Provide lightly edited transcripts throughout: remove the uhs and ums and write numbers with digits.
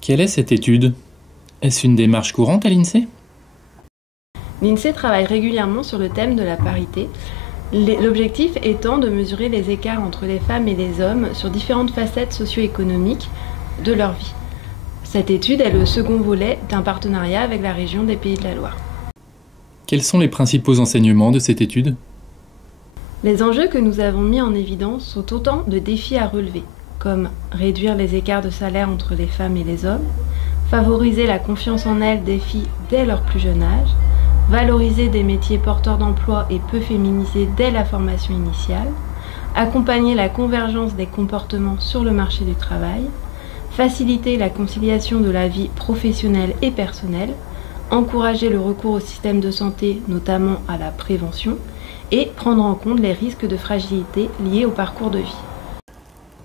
Quelle est cette étude? Est-ce une démarche courante à l'INSEE? L'INSEE travaille régulièrement sur le thème de la parité, l'objectif étant de mesurer les écarts entre les femmes et les hommes sur différentes facettes socio-économiques de leur vie. Cette étude est le second volet d'un partenariat avec la région des Pays de la Loire. Quels sont les principaux enseignements de cette étude? Les enjeux que nous avons mis en évidence sont autant de défis à relever, comme réduire les écarts de salaire entre les femmes et les hommes, favoriser la confiance en elles des filles dès leur plus jeune âge, valoriser des métiers porteurs d'emploi et peu féminisés dès la formation initiale, accompagner la convergence des comportements sur le marché du travail, faciliter la conciliation de la vie professionnelle et personnelle, encourager le recours au système de santé, notamment à la prévention, et prendre en compte les risques de fragilité liés au parcours de vie.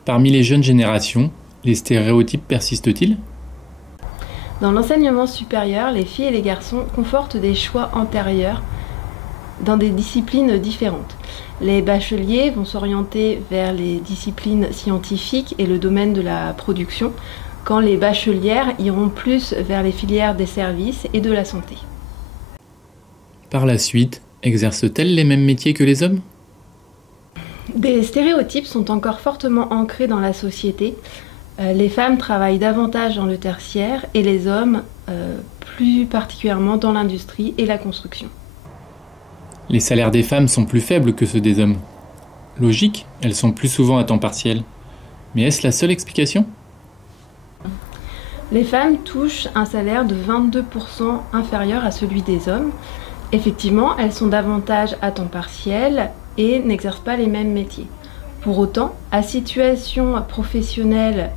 Parmi les jeunes générations, les stéréotypes persistent-ils? Dans l'enseignement supérieur, les filles et les garçons confortent des choix antérieurs dans des disciplines différentes. Les bacheliers vont s'orienter vers les disciplines scientifiques et le domaine de la production, quand les bachelières iront plus vers les filières des services et de la santé. Par la suite, exercent-elles les mêmes métiers que les hommes? Des stéréotypes sont encore fortement ancrés dans la société. Les femmes travaillent davantage dans le tertiaire et les hommes plus particulièrement dans l'industrie et la construction. Les salaires des femmes sont plus faibles que ceux des hommes. Logique, elles sont plus souvent à temps partiel. Mais est-ce la seule explication? Les femmes touchent un salaire de 22% inférieur à celui des hommes. Effectivement, elles sont davantage à temps partiel et n'exercent pas les mêmes métiers. Pour autant, à situation professionnelle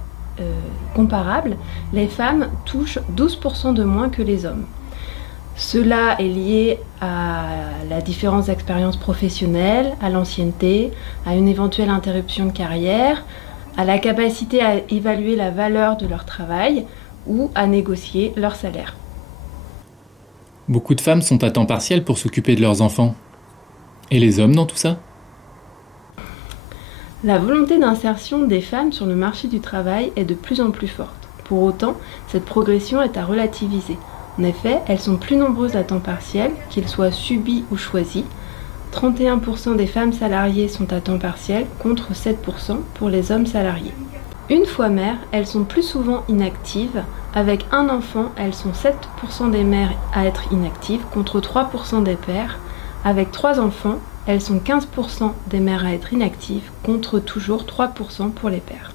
comparable, les femmes touchent 12% de moins que les hommes. Cela est lié à la différence d'expérience professionnelle, à l'ancienneté, à une éventuelle interruption de carrière, à la capacité à évaluer la valeur de leur travail ou à négocier leur salaire. Beaucoup de femmes sont à temps partiel pour s'occuper de leurs enfants. Et les hommes dans tout ça? La volonté d'insertion des femmes sur le marché du travail est de plus en plus forte. Pour autant, cette progression est à relativiser. En effet, elles sont plus nombreuses à temps partiel, qu'ils soient subis ou choisis. 31% des femmes salariées sont à temps partiel contre 7% pour les hommes salariés. Une fois mères, elles sont plus souvent inactives. Avec un enfant, elles sont 7% des mères à être inactives contre 3% des pères. Avec 3 enfants, elles sont 15% des mères à être inactives contre toujours 3% pour les pères.